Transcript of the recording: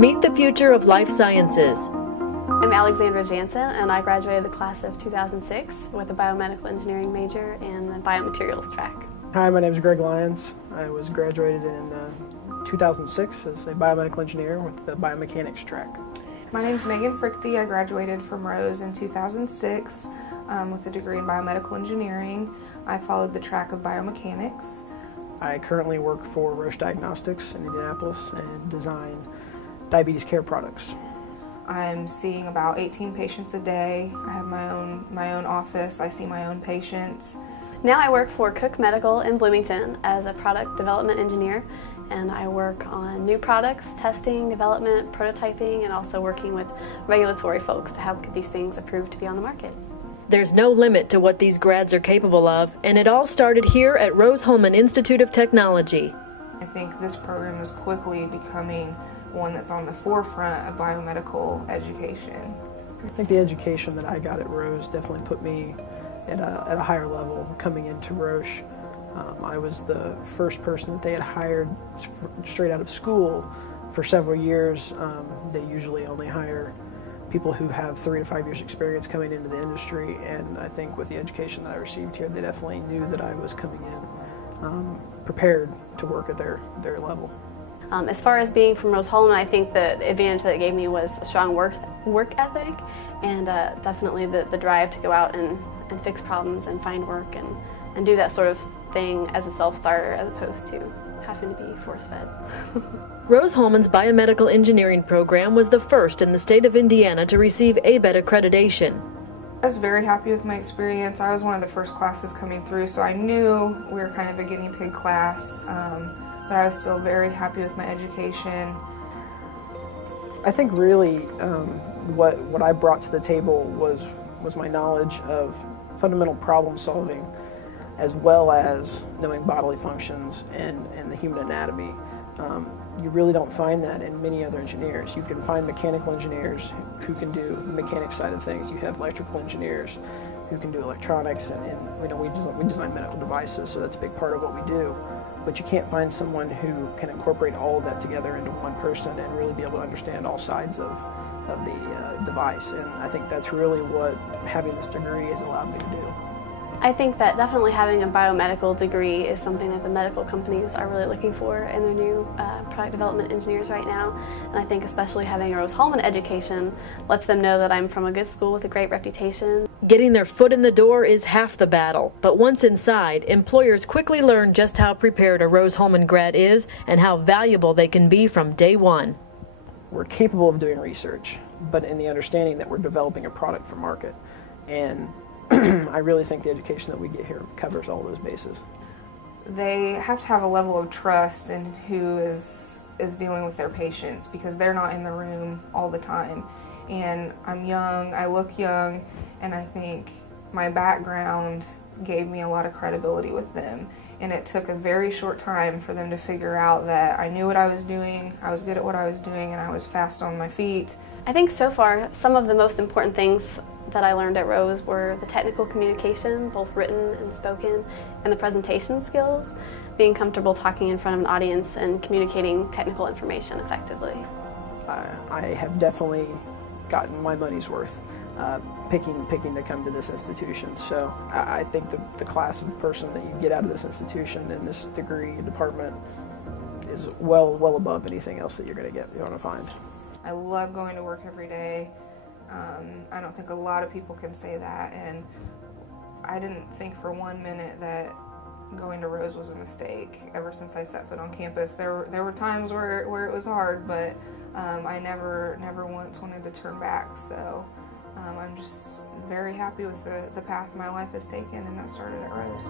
Meet the future of life sciences. I'm Alexandra Jansen, and I graduated the class of 2006 with a Biomedical Engineering major in the Biomaterials track. Hi, my name is Greg Lyons. I was graduated in 2006 as a biomedical engineer with the biomechanics track. My name is Megan Frichty. I graduated from Rose in 2006 with a degree in biomedical engineering. I followed the track of biomechanics. I currently work for Roche Diagnostics in Indianapolis and design diabetes care products. I'm seeing about 18 patients a day. I have my own office. I see my own patients. Now I work for Cook Medical in Bloomington as a product development engineer, and I work on new products, testing, development, prototyping, and also working with regulatory folks to help get these things approved to be on the market. There's no limit to what these grads are capable of, and it all started here at Rose-Hulman Institute of Technology. I think this program is quickly becoming one that's on the forefront of biomedical education. I think the education that I got at Rose definitely put me at a higher level coming into Roche. I was the first person that they had hired straight out of school for several years. They usually only hire people who have 3 to 5 years experience coming into the industry, and I think with the education that I received here, they definitely knew that I was coming in prepared to work at their level. As far as being from Rose-Hulman, I think the advantage that it gave me was a strong work ethic, and definitely the drive to go out and fix problems and find work and do that sort of thing as a self-starter as opposed to having to be force-fed. Rose-Hulman's Biomedical Engineering program was the first in the state of Indiana to receive ABET accreditation. I was very happy with my experience. I was one of the first classes coming through, so I knew we were kind of a guinea pig class, but I was still very happy with my education. I think really what I brought to the table was my knowledge of fundamental problem solving, as well as knowing bodily functions and the human anatomy. You really don't find that in many other engineers. You can find mechanical engineers who can do the mechanics side of things. You have electrical engineers who can do electronics, and you know, we design medical devices, so that's a big part of what we do. But you can't find someone who can incorporate all of that together into one person and really be able to understand all sides of the device. And I think that's really what having this degree has allowed me to do. I think that definitely having a biomedical degree is something that the medical companies are really looking for in their new product development engineers right now. And I think especially having a Rose-Hulman education lets them know that I'm from a good school with a great reputation. Getting their foot in the door is half the battle, but once inside, employers quickly learn just how prepared a Rose-Hulman grad is and how valuable they can be from day one. We're capable of doing research, but in the understanding that we're developing a product for market. And I really think the education that we get here covers all those bases. They have to have a level of trust in who is dealing with their patients, because they're not in the room all the time. And I'm young, I look young, and I think my background gave me a lot of credibility with them. And it took a very short time for them to figure out that I knew what I was doing, I was good at what I was doing, and I was fast on my feet. I think so far some of the most important things that I learned at Rose were the technical communication, both written and spoken, and the presentation skills, being comfortable talking in front of an audience and communicating technical information effectively. I have definitely gotten my money's worth picking to come to this institution. So I think the class of person that you get out of this institution in this degree department is well above anything else that you're going to find. I love going to work every day. I don't think a lot of people can say that, and I didn't think for 1 minute that going to Rose was a mistake. Ever since I set foot on campus, there were times where it was hard, but I never once wanted to turn back. So I'm just very happy with the path my life has taken, and that started at Rose.